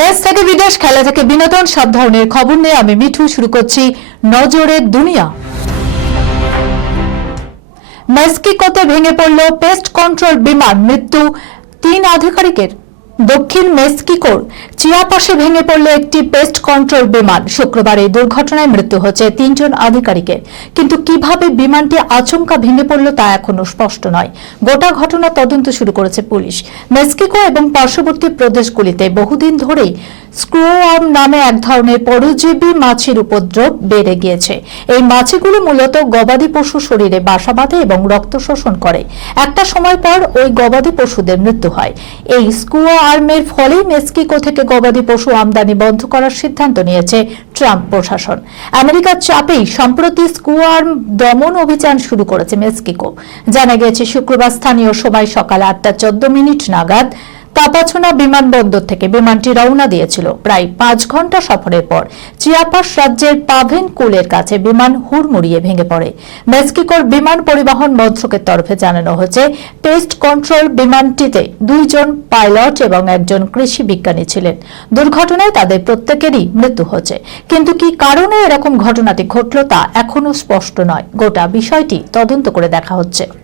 দেশ থেকে বিদেশ, খেলা থেকে বিনোদন, সব ধরনের খবর নিয়ে আমি মিঠু। শুরু করছি নজরের দুনিয়া। মেক্সিকোতে ভেঙে পড়ল পেস্ট কন্ট্রোল বিমান। মৃত্যু তিন আধিকারিকের। দক্ষিণ মেক্সিকোর চিয়াপাশে ভেঙে পড়ল একটি পেস্ট কন্ট্রোল বিমান শুক্রবার এই দুর্ঘটনায় মৃত্যু হচ্ছে তিনজন আধিকারিকের। কিন্তু কীভাবে বিমানটি আচমকা ভেঙে পড়ল তা এখনও স্পষ্ট নয়। গোটা ঘটনা তদন্ত শুরু করেছে পুলিশ। মেক্সিকো এবং পার্শ্ববর্তী প্রদেশগুলিতে বহুদিন ধরেই স্ক্রোয়ার্ম নামে এক ধরনের পরজীবী মাছির উপদ্রব বেড়ে গিয়েছে। এই মাছিগুলো মূলত গবাদি পশু শরীরে বাসা বাঁধে এবং রক্ত শোষণ করে। একটা সময় পর ওই গবাদি পশুদের মৃত্যু হয়। এই স্কুয়ার্মের ফলেই মেক্সিকো থেকে গবাদি পশু আমদানি বন্ধ করার সিদ্ধান্ত নিয়েছে ট্রাম্প প্রশাসন। আমেরিকার চাপেই সম্প্রতি স্কুয়ার্ম দমন অভিযান শুরু করেছে মেক্সিকো। জানা গেছে শুক্রবার স্থানীয় সময় সকাল আটটা চোদ্দ মিনিট নাগাদ তাপাছনা বিমানবন্দর থেকে বিমানটি রওনা দিয়েছিল। প্রায় পাঁচ ঘণ্টা সফরের পর চিয়াপাস রাজ্যের পাভেন কুলের কাছে বিমান হুড়মুড়িয়ে ভেঙে পড়ে। মেক্সিকোর বিমান পরিবহন মন্ত্রকের তরফে জানানো হয়েছে পেস্ট কন্ট্রোল বিমানটিতে দুইজন পাইলট এবং একজন কৃষি বিজ্ঞানী ছিলেন। দুর্ঘটনায় তাদের প্রত্যেকেরই মৃত্যু হয়েছে। কিন্তু কি কারণে এরকম ঘটনাটি ঘটল তা এখনও স্পষ্ট নয়। গোটা বিষয়টি তদন্ত করে দেখা হচ্ছে।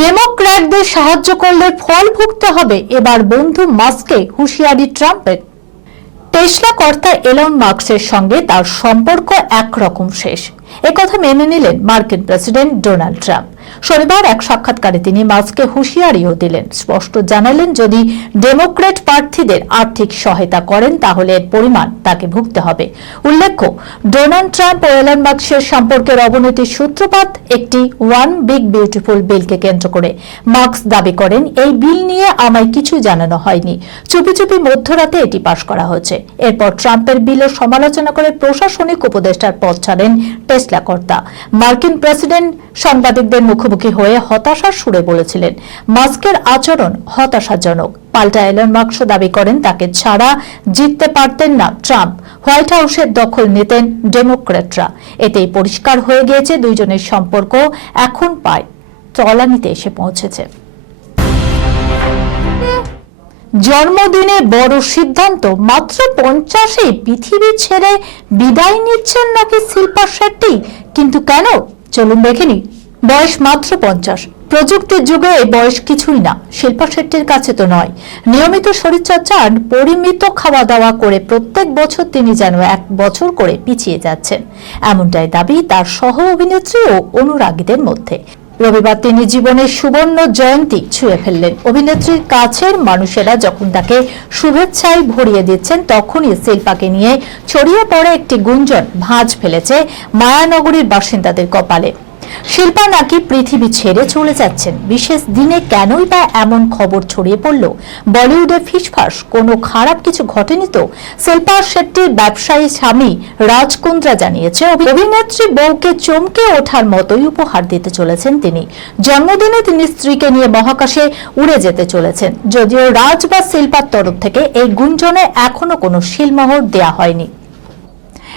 ডেমোক্র্যাটদের সাহায্য করলে ফল ভুগতে হবে, এবার বন্ধু মাস্কে হুঁশিয়ারি ট্রাম্পের। টেসলা কর্তা এলন মার্কসের সঙ্গে তার সম্পর্ক একরকম শেষ। একথা মেনে নিলেন মার্কিন প্রেসিডেন্ট ডোনাল্ড ট্রাম্প। শনিবার এক সাক্ষাৎকারে তিনি মাস্ককে হুঁশিয়ারিও দিলেন। স্পষ্ট জানালেন, যদি ডেমোক্র্যাট প্রার্থীদের আর্থিক সহায়তা করেন, তাহলে এর পরিমাণ তাকে ভুগতে হবে। উল্লেখ্য, ডোনাল্ড ট্রাম্প ও এলন মার্কসের সম্পর্কের অবনতির সূত্রপাত একটি ওয়ান বিগ বিউটিফুল বিলকে কেন্দ্র করে। মার্কস দাবি করেন, এই বিল নিয়ে আমায় কিছু জানানো হয়নি। চুপি চুপি মধ্যরাতে এটি পাশ করা হয়েছে। এরপর ট্রাম্পের বিলের সমালোচনা করে প্রশাসনিক উপদেষ্টার পদ ছাড়েন টেসলা কর্তা। মার্কিন প্রেসিডেন্ট সাংবাদিকদের মুখোমুখি হয়ে হতাশার সুরে বলেছিলেন, মাস্কের আচরণ হতাশাজনক। পাল্টা এলন মার্কস দাবি করেন, তাকে ছাড়া জিততে পারতেন না ট্রাম্প। হোয়াইট হাউসের দখল নিতেন ডেমোক্র্যাটরা। এতেই পরিষ্কার হয়ে গিয়েছে দুইজনের সম্পর্ক। এখন পায় তলানিতে এসে পৌঁছেছে। জন্মদিনে বড় সিদ্ধান্ত, মাত্র পঞ্চাশে পৃথিবী ছেড়ে বিদায় নিচ্ছেন নাকি শিল্পা শেট্টি? কিন্তু কেন? চলুন দেখে নিই। বয়স মাত্র পঞ্চাশ। প্রযুক্তির যুগে এই বয়স কিছুই না, শিল্পা শেট্টির কাছে তো নয়। নিয়মিত শরীরচর্চা আর পরিমিত খাওয়া দাওয়া করে প্রত্যেক বছর তিনি যেন এক বছর করে পিছিয়ে যাচ্ছেন। এমনটাই দাবি তার সহ অভিনেত্রী ও অনুরাগীদের মধ্যে। রবিবার তিনি জীবনের সুবর্ণ জয়ন্তী ছুঁয়ে ফেললেন। অভিনেত্রীর কাছের মানুষেরা যখন তাকে শুভেচ্ছায় ভরিয়ে দিচ্ছেন, তখনই শিল্পাকে নিয়ে ছড়িয়ে পড়ে একটি গুঞ্জন ভাঁজ ফেলেছে মায়ানগরীর বাসিন্দাদের কপালে। শিল্পা নাকি পৃথিবী ছেড়ে চলে যাচ্ছেন? বিশেষ দিনে কেনই বা এমন খবর ছড়িয়ে পড়ল? বলিউডে ফিসফাস, কোনো খারাপ কিছু ঘটেনি তো? শিল্পা শেট্টির ব্যবসায়ী স্বামী রাজ কুন্দ্রা জানিয়েছে অভিনেত্রী বউকে চমকে ওঠার মতোই উপহার দিতে চলেছেন তিনি। জন্মদিনে তিনি স্ত্রীকে নিয়ে মহাকাশে উড়ে যেতে চলেছেন। যদিও রাজ বা শিল্পার তরফ থেকে এই গুঞ্জনে এখনও কোনো শিলমোহর দেয়া হয়নি।